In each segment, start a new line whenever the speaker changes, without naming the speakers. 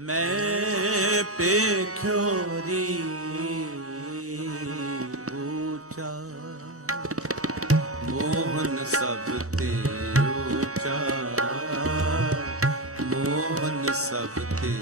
ਮੈਂ ਪੇਖਿਓ ਮੋਹਨ ਸਭ ਤੇ ਊਚਾ ਮੋਹਨ ਸਭ ਤੇ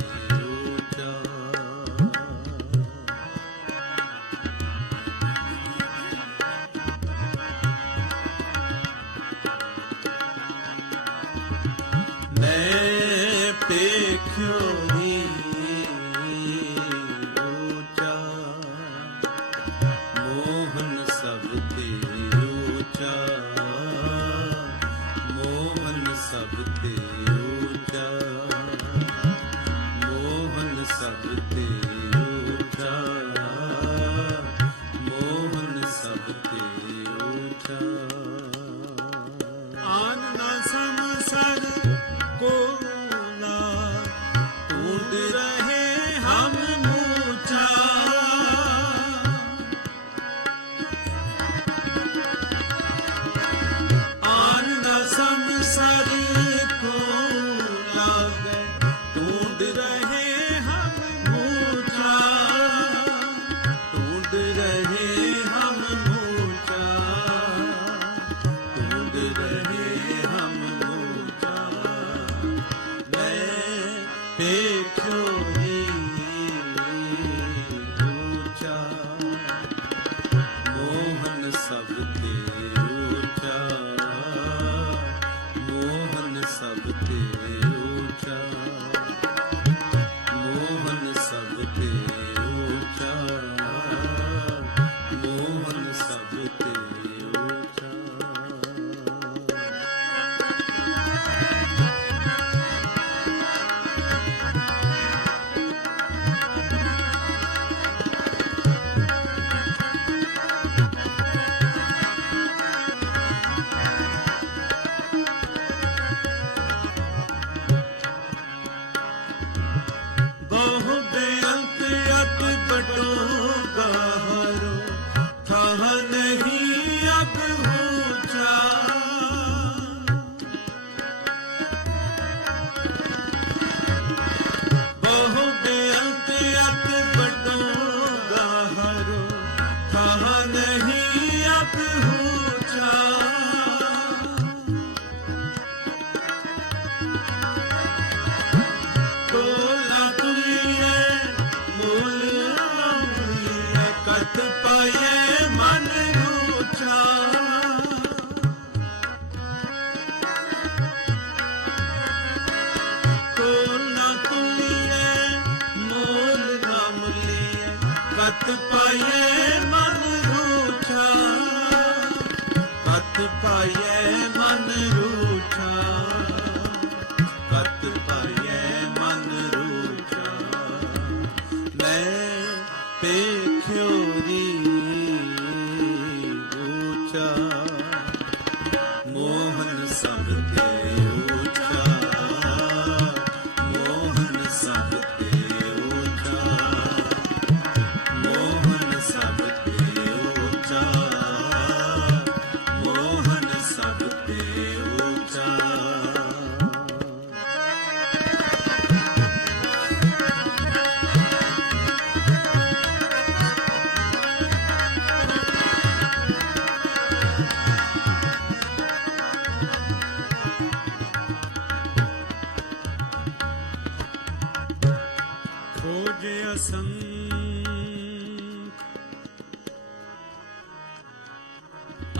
But the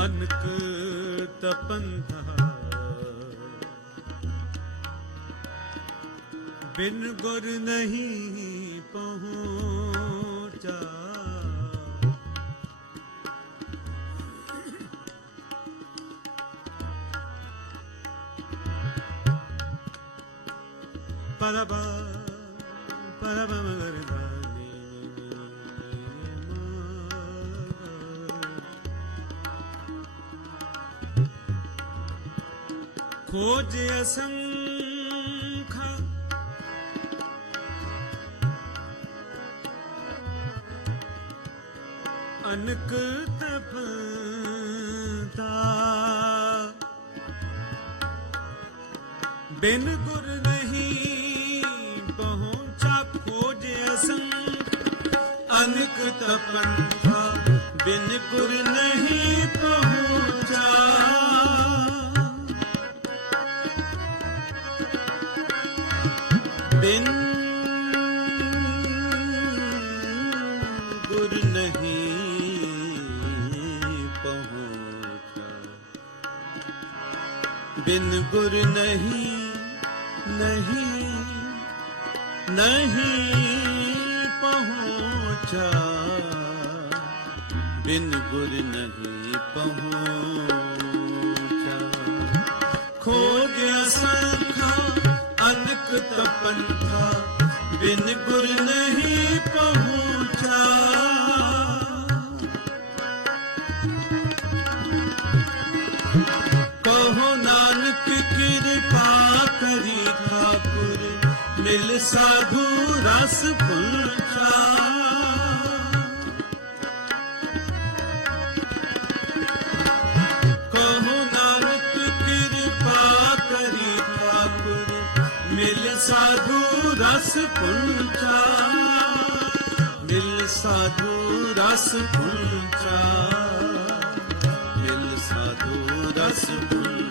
ਅਨਕ ਤਪੰਧਾ ਬਿਨ ਗੁਰ ਨਹੀਂ ਪਹੁੰਚਾ। ਪਰਬਾ ਪਰਬਾ ਮਰਦਾ ਖੋਜ ਅਸੰਖ। ਅਨਕ ਤਪਤਾ ਬਿਨ ਗੁਰ ਨਹੀਂ ਪਹੁੰਚਾ ਖੋਜ ਅਸੰਖ। ਅਨਕ ਤਪੰਥਾ ਬਿਨ ਗੁਰ ਨਹੀਂ ਪਹੁੰਚਾ। ਬਿਨ ਗੁਰ ਨਹੀਂ ਨਹੀਂ ਨਹੀਂ ਪਹੁੰਚਾ ਬਿਨ ਗੁਰ ਨਹੀਂ ਪਹੁੰਚਾ ਖੋ ਅਨਕ ਤਪੰਥਾ ਬਿਨ ਗੁਰ ਨਹੀਂ ਪਹੁੰਚਾ। ਕਹੋ ਨਾਨਕ ਕਿਰਪਾ ਕਰੀ ਠਾਕੁਰ, ਮਿਲ ਸਾਧੂ ਰਸ ਪੁੰਚਾ ਰਸ ਪੁੰਚਾ ਮਿਲ ਸਾਧੂ ਰਸ ਪੁੰਚਾ ਮਿਲ ਸਾਧੂ ਰਸ ਪੁੰਚਾ।